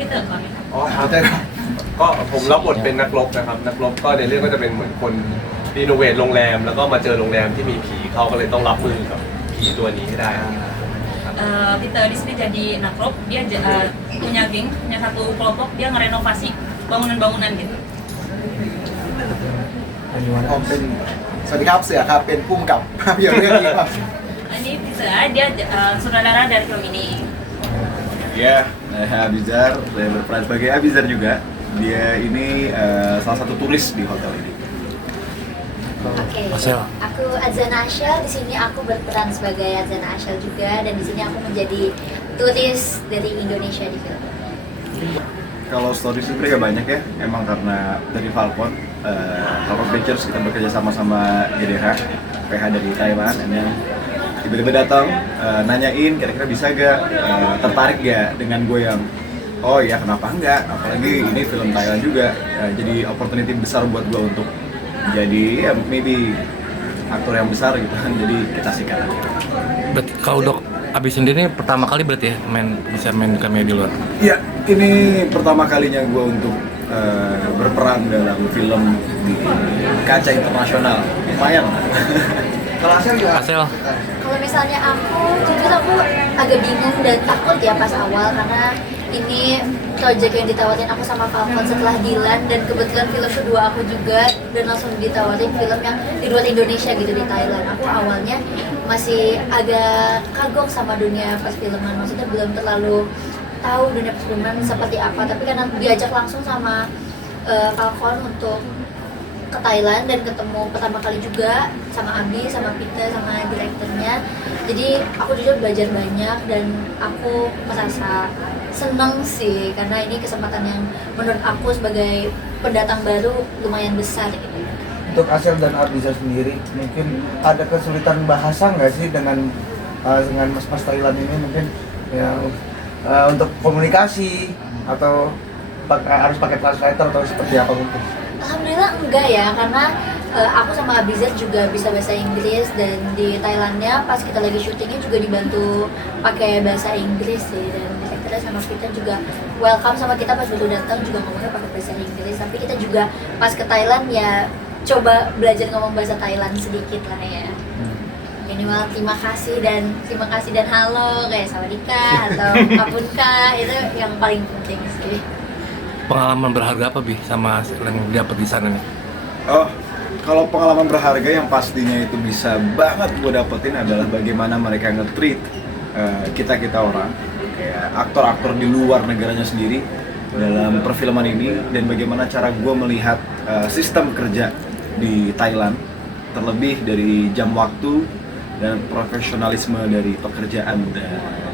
พี่เต๋อก่อนไหมคะ อ๋อครับก็ผมรับบทเป็นนักรบนะครับนักรบก็ในเรื่องก็จะเป็นเหมือนคนรีโนเวทโรงแรมแล้วก็มาเจอโรงแรมที่มีผีเขาก็เลยต้องรับมือกับผีตัวนี้ให้ได้ Peter di sini jadi nakrop, dia punya geng, punya satu kelompok, dia ngerenovasi bangunan-bangunan gitu. ผมเป็นสวัสดีครับเสือครับเป็นผู้กำกับภาพยนตร์เรื่องนี้ครับ Ini Peter, dia sutradara dari film ini. Ya, saya Abizar, saya berperan sebagai Abizar juga. Dia ini salah satu turis di hotel ini. Oke, aku Azana Asyal. Di sini aku berperan sebagai Azana Asyal juga, dan di sini aku menjadi turis dari Indonesia di film. Kalau story sebenarnya banyak ya, emang karena dari Falcon Pictures kita bekerja sama GDH, PH dari Taiwan, dan tiba-tiba datang nanyain kira-kira bisa gak, tertarik gak dengan gue yang oh ya kenapa enggak, apalagi ini film Thailand juga, jadi opportunity besar buat gue untuk jadi ya maybe aktor yang besar gitu kan, jadi kita sikat aja. Berarti kalau Dok Abi sendiri pertama kali berarti ya bisa main cameo di luar? Iya, ini pertama kalinya gue untuk berperan dalam film di kaca internasional, lumayan. Kalau Asel juga. Asel. Kalau misalnya jujur aku agak bingung dan takut ya pas awal, karena ini project yang ditawarin aku sama Falcon setelah Dilan, dan kebetulan film kedua aku juga, dan langsung ditawarin film yang di luar Indonesia gitu, di Thailand. Aku awalnya masih agak kagok sama dunia perfilman, maksudnya belum terlalu tahu dunia perfilman seperti apa, tapi karena diajak langsung sama Falcon untuk ke Thailand dan ketemu pertama kali juga sama Abi, sama Peter, sama direkturnya. Jadi aku jujur belajar banyak dan aku merasa seneng sih, karena ini kesempatan yang menurut aku sebagai pendatang baru lumayan besar gitu. Untuk Asel dan Abiza sendiri, mungkin ada kesulitan bahasa nggak sih dengan mas Thailand ini, mungkin ya, untuk komunikasi atau harus pakai translator atau seperti apa mungkin? Alhamdulillah enggak ya, karena aku sama Abizar juga bisa bahasa Inggris, dan di Thailandnya pas kita lagi syutingnya juga dibantu pakai bahasa Inggris sih, dan direkturnya sama kita juga welcome sama kita pas baru datang juga ngomongnya pakai bahasa Inggris. Tapi kita juga pas ke Thailand ya coba belajar ngomong bahasa Thailand sedikit lah ya. Minimal terima kasih dan halo kayak sawadika atau apunka, itu yang paling penting sih. Pengalaman berharga apa Bi sama yang dapat di sana nih? Oh, kalau pengalaman berharga yang pastinya itu bisa banget gue dapetin adalah bagaimana mereka nge-treat kita orang, kayak aktor-aktor di luar negaranya sendiri dalam perfilman ini, dan bagaimana cara gue melihat sistem kerja di Thailand, terlebih dari jam waktu dan profesionalisme dari pekerjaan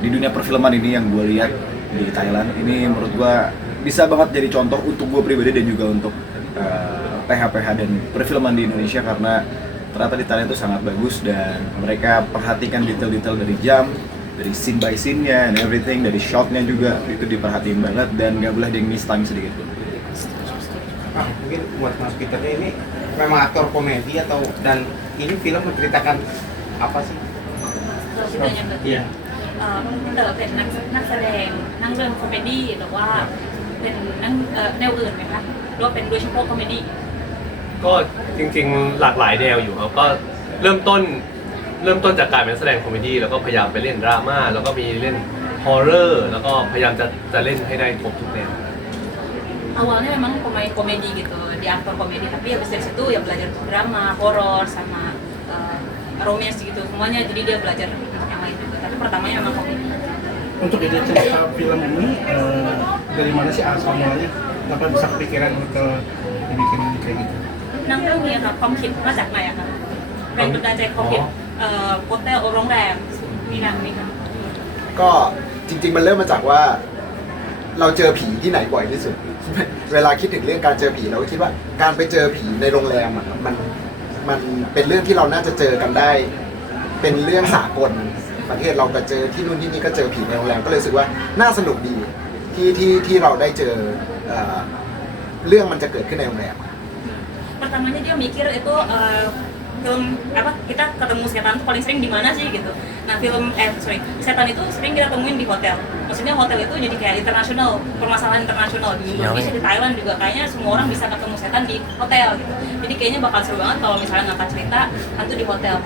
di dunia perfilman ini yang gue lihat di Thailand. Ini menurut gue bisa banget jadi contoh untuk gue pribadi dan juga untuk PH-PH dan perfilman di Indonesia, karena ternyata di Thailand itu sangat bagus dan mereka perhatikan detail-detail dari jam, dari scene by scene-nya and everything, dari shot-nya juga itu diperhatiin banget dan gak boleh ada yang miss time sedikit pun. Mungkin buat Mas Peternya ini memang aktor komedi dan ini film menceritakan apa sih? Kalau ceritanya berarti พี่เต๋อเป็นนักแสดงนั่งเรื่องคอมเมดี้หรือว่าเป็นแนวอื่นไหมคะหรือว่าเป็นโดยเฉพาะคอมเมดี้ ก็จริงๆหลากหลายแนวอยู่ครับก็เริ่มต้นจากการเป็นนักแสดงคอมเมดี้แล้วก็พยายามไปเล่นดราม่าแล้วก็มีเล่นฮอร์เรอร์แล้วก็พยายามจะเล่นให้ได้ครบทุกแนว Awalnya memang pemain komedi gitu, di aktor komedi, tapi habis dari situ ya belajar drama, horor, sama romance gitu semuanya, jadi dia belajar yang lain juga, tapi pertamanya memang komedi. Untuk ide cerita film ini dari mana sih asal mulanya? Kenapa bisa kepikiran untuk dibikin kayak gitu? หนังเรื่องนี้ค่ะความคิดมาจากไหนอะคะแรงบันดาลใจความคิดโปสเตอร์โรงแรมมีหนังนี้ค่ะ ก็จริงๆมันเริ่มมาจากว่าเราเจอผีที่ไหนบ่อยที่สุด เวลาคิดถึงเรื่องการเจอผีเราก็คิดว่าการไปเจอผีในโรงแรมอะมันเป็นเรื่องที่เราน่าจะเจอกันได้ เป็นเรื่องสากลประเทศเราก็เจอที่นู่นที่นี่ก็เจอผีในโรงแรมก็เลยรู้สึกว่าน่าสนุกดีที่เราได้เจอเรื่องมันจะเกิดขึ้นในโรงแรม Pertamanya dia mikir itu film apa kita ketemu setan tuh paling sering di mana sih gitu. Nah setan itu sering kita temuin di hotel. Maksudnya hotel itu jadi kayak internasional, permasalahan internasional di Indonesia, di Thailand juga kayaknya semua orang bisa ketemu setan di hotel gitu. Jadi kayaknya bakal seru banget kalau misalnya ngangkat cerita hantu di hotel.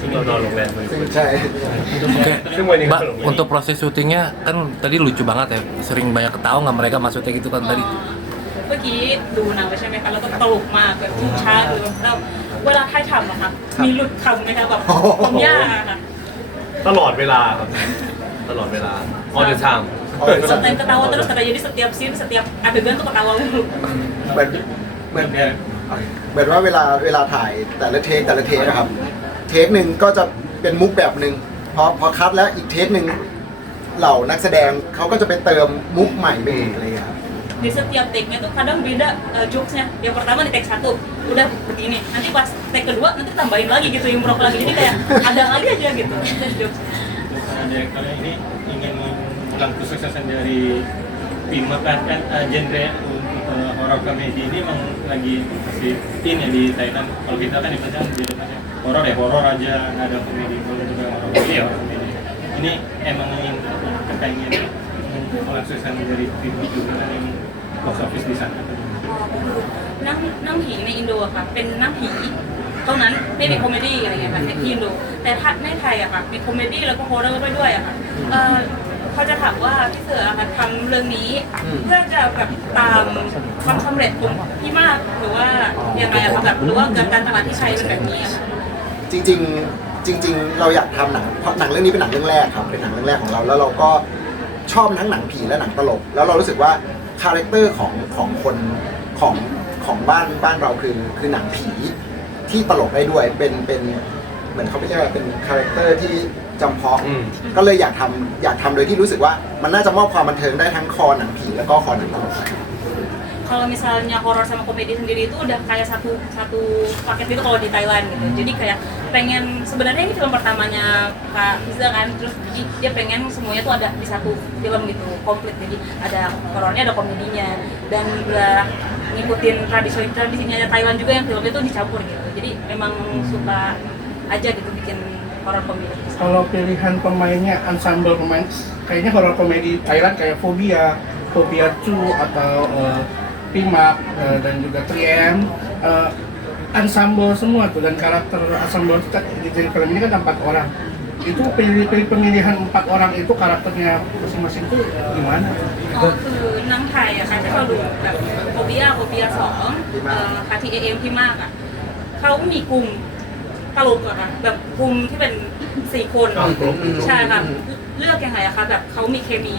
ซึ่งเรานอนโรงแรมเลย ซึ่งใช่ Oke, ซึ่งวันนี้ก็ Mbak, ลงไป untuk proses syutingnya kan tadi lucu banget ya, sering banyak ketawa nggak mereka maksudnya gitu kan tadi. เมื่อกี้ดูหนังไปใช่ไหมคะแล้วก็ตลกมากแบบทุกชาติเลยแล้วเวลาถ่ายทำอะค่ะมีหลุดคำไหมคะแบบคำยากอะค่ะ ตลอดเวลาครับตลอดเวลา all the time Sometimes ketawa terus kata jadi setiap scene setiap adegan tuh ketawa mulu เหมือนเหมือนเหมือนว่าเวลาถ่ายแต่ละเทคนะครับเทคหนึ่งก็จะเป็นมุกแบบหนึ่งพอคัดแล้วอีกเทคหนึ่งเหล่านักแสดงเขาก็จะไปเติมมุกใหม่ไปอีกอะไรอย่างเงี้ยครับ di setiap take-nya tuh kadang beda jokes-nya. Yang pertama di take 1 udah begini, nanti pas take kedua nanti tambahin lagi gitu, improv lagi, jadi kayak ada lagi aja gitu jokes-nya. Kalian ini ingin mengulang kesuksesan dari Pima kan genre horror komedi ini emang lagi masih in ya di Thailand. Kalau kita kan ibaratnya judulnya horor aja, nggak ada komedi. Kalau juga horor komedi ya horor komedi. Ini emang ingin pengen mengulang kesuksesan dari Pima juga kan yang box office di sana. นั่งผีในอินโดอะค่ะเป็นนั่งผีเท่านั้นไม่มีคอมเมดี้อะไรอย่างเงี้ยค่ะที่อินโดแต่ถ้าในไทยอะค่ะมีคอมเมดี้แล้วก็ฮอร์เรอร์ด้วยอะค่ะเขาจะถามว่าพี่เสือค่ะทำเรื่องนี้เพื่อจะแบบตามความสำเร็จของพี่มากหรือว่ายังไงอะคะแบบหรือว่าการตลาดที่ไทยเป็นแบบนี้อะ จริงๆเราอยากทำหนังเพราะหนังเรื่องนี้เป็นหนังเรื่องแรกครับเป็นหนังเรื่องแรกของเราแล้วเราก็ชอบทั้งหนังผีและหนังตลกแล้วเรารู้สึกว่าคาแรคเตอร์ของคนของบ้านเราคือหนังผีที่ตลกได้ด้วยเป็นเหมือนเขาไม่เรียกว่าเป็นคาแรคเตอร์ที่จำเพาะก็เลยอยากทำโดยที่รู้สึกว่ามันน่าจะมอบความบันเทิงได้ทั้งคอหนังผีแล้วก็คอหนังตลก Kalau misalnya horor sama komedi sendiri itu udah kayak satu paket gitu kalau di Thailand gitu. Jadi kayak pengen sebenarnya ini film pertamanya Kak Iza kan, terus jadi dia pengen semuanya tuh ada di satu film gitu komplit. Jadi ada horornya, ada komedinya dan udah ngikutin tradisinya Thailand juga yang filmnya tuh dicampur gitu. Jadi memang suka aja gitu bikin horor komedi. Kalau pilihan pemainnya ensemble pemain kayaknya horor komedi Thailand kayak Phobia 2 atau Pimak dan juga 3M ensemble semua tuh dan karakter ensemble di film ini kan 4 orang. Itu pemilihan 4 orang itu karakternya masing-masing tuh gimana? คือหนังไทยอะค่ะที่เราดูแบบโฟเบีย2ค่ะที่ AM ที่มากอะเขามีกลุ่มตลกอะค่ะแบบกลุ่มที่เป็น4 คนใช่ค่ะเลือกยังไงอะคะแบบเขามีเคมี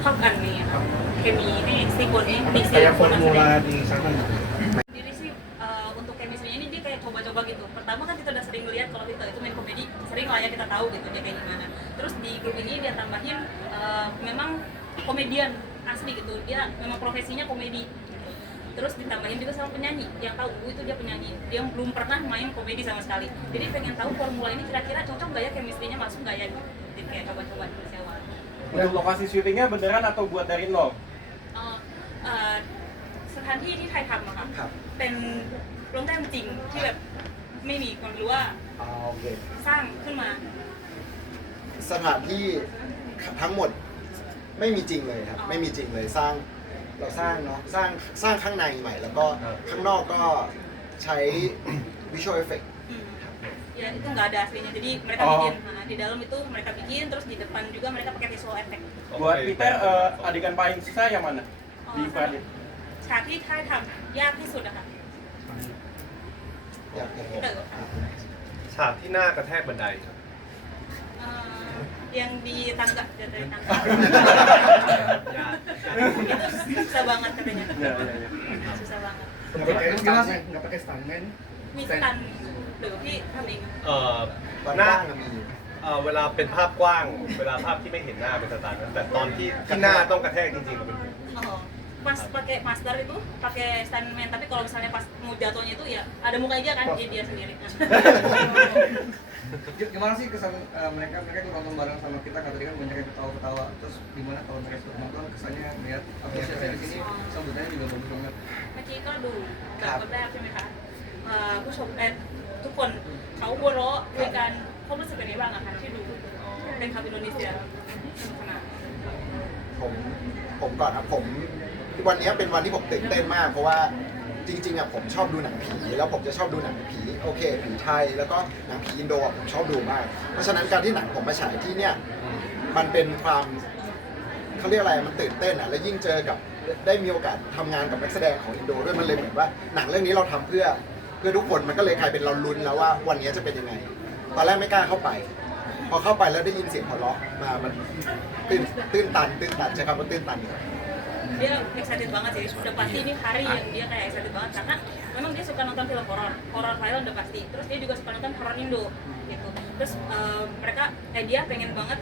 เท่ากันนี่ค่ะเคมีให้4 คนini Kayak formula di sana. Diri sih untuk chemistry-nya ini dia kayak coba-coba gitu. Pertama kan kita udah sering lihat kalau Vito itu main komedi, sering lah ya kita tahu gitu dia kayak gimana. Terus di grup ini dia tambahin memang komedian asli gitu. Dia memang profesinya komedi. Terus ditambahin juga sama penyanyi yang tahu itu dia penyanyi. Dia belum pernah main komedi sama sekali. Jadi pengen tahu formula ini kira-kira cocok nggak ya chemistry-nya masuk nggak ya? Jadi kayak coba-coba di awal. Untuk lokasi syutingnya beneran atau buat dari nol? สถานที่ที่ไทยทำอะค่ะ ครับ เป็นโรงแรมจริงที่แบบไม่มีคนรู้ว่า โอเค สร้างขึ้นมา สถานที่ทั้งหมดไม่มีจริงเลยครับไม่มีจริงเลยเราสร้างเนาะสร้างข้างในใหม่ แล้วก็ข้างนอกก็ใช้ visual effect Ya itu nggak ada aslinya, jadi mereka bikin di dalam itu mereka bikin, terus di depan juga mereka pakai visual effect. Buat Peter, adegan paling susah yang mana? Di Bali. ฉากที่ท้ายทำยากที่สุดอะค่ะ อยากเห็น เต๋อค่ะ ฉากที่หน้ากระแทกบันไดครับ yang di tangga dari tangga Ya. itu susah banget katanya susah banget Nggak pakai stuntman. มีสตันหรือพี่ทำเอง บาง หน้า บ้างก็มี เวลาเป็นภาพกว้าง เวลาภาพที่ไม่เห็นหน้าเป็นสไตล์นั้นแต่ตอนที่หน้าต้องกระแทกจริงๆมันเป็น pas pakai master itu pakai stuntman, tapi kalau misalnya pas mau jatuhnya itu ya ada muka aja kan dia sendiri. Gimana sih kesan mereka nonton bareng sama kita kan tadi kan banyak yang ketawa-ketawa terus gimana kalau mereka sudah nonton kesannya melihat apresiasi di sini sambutannya juga bagus banget. เมื่อกี้ก็ดูแบบแรกใช่ไหมคะ ผู้ชมทุกคนเขาหัวเราะด้วยกันเขารู้สึกเป็นยังไงบ้างอะคะที่ดูเป็นคำอินโดนีเซียสนุกสนาน ผมก่อนครับผมวันนี้เป็นวันที่ผมตื่นเต้นมากเพราะว่าจริงๆอ่ะผมชอบดูหนังผีแล้วผมจะชอบดูหนังผีโอเคผีไทยแล้วก็หนังผีอินโดผมชอบดูมากเพราะฉะนั้นการที่หนังผมมาฉายที่เนี่ยมันเป็นความเขาเรียกอะไรมันตื่นเต้นอ่ะแล้วยิ่งเจอกับได้มีโอกาสทำงานกับนักแสดงของอินโดด้วยมันเลยเหมือนว่าหนังเรื่องนี้เราทำเพื่อทุกคนมันก็เลยกลายเป็นเราลุ้นแล้วว่าวันนี้จะเป็นยังไงตอนแรกไม่กล้าเข้าไปพอเข้าไปแล้วได้ยินเสียงหัวเราะมามันตื้นตันใช้คำว่าตื้นตัน dia excited banget sih udah pasti ini hari yang dia kayak excited banget karena memang dia suka nonton film horor Thailand udah pasti terus dia juga suka nonton horor Indo gitu terus dia pengen banget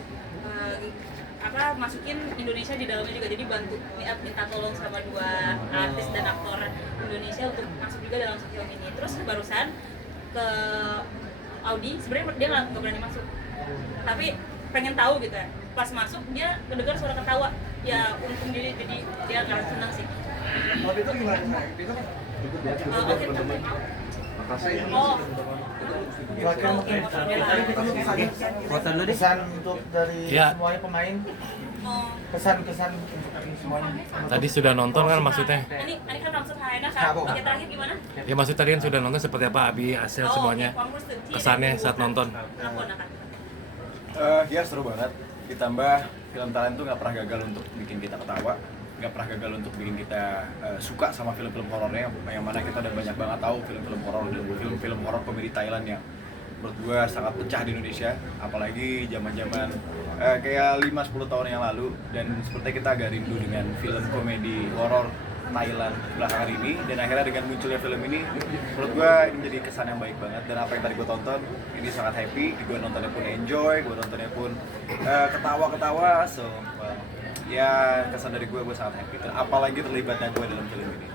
masukin Indonesia di dalamnya juga jadi bantu minta tolong sama 2 artis dan aktor Indonesia untuk masuk juga dalam film ini terus barusan ke Audi sebenarnya dia nggak berani masuk tapi pengen tahu gitu ya pas masuk dia mendengar suara ketawa ya untung jadi dia nggak senang sih Waktu itu gimana? Itu oh terakhir mungkin pesan untuk dari Ya. semuanya pemain, kesan-kesan untuk semuanya. Tadi sudah nonton kan maksudnya? ini kan langsung Haena kan oke terakhir gimana Ya maksud tadi kan sudah nonton seperti apa Abi, Asel semuanya kesannya saat nonton? Ya seru banget. Ditambah film Thailand tuh nggak pernah gagal untuk bikin kita ketawa, nggak pernah gagal untuk bikin kita suka sama film-film horornya. Yang mana kita udah banyak banget tahu film-film horor dan film-film horor komedi Thailand yang menurut gua sangat pecah di Indonesia, apalagi zaman-zaman kayak 5-10 tahun yang lalu. Dan seperti kita agak rindu dengan film komedi horor Thailand belakangan ini, dan akhirnya dengan munculnya film ini menurut gue ini menjadi kesan yang baik banget. Dan apa yang tadi gue tonton ini sangat happy, gue nontonnya pun enjoy, gue nontonnya pun ketawa-ketawa, so ya kesan dari gue sangat happy, apalagi terlibatnya gue dalam film ini.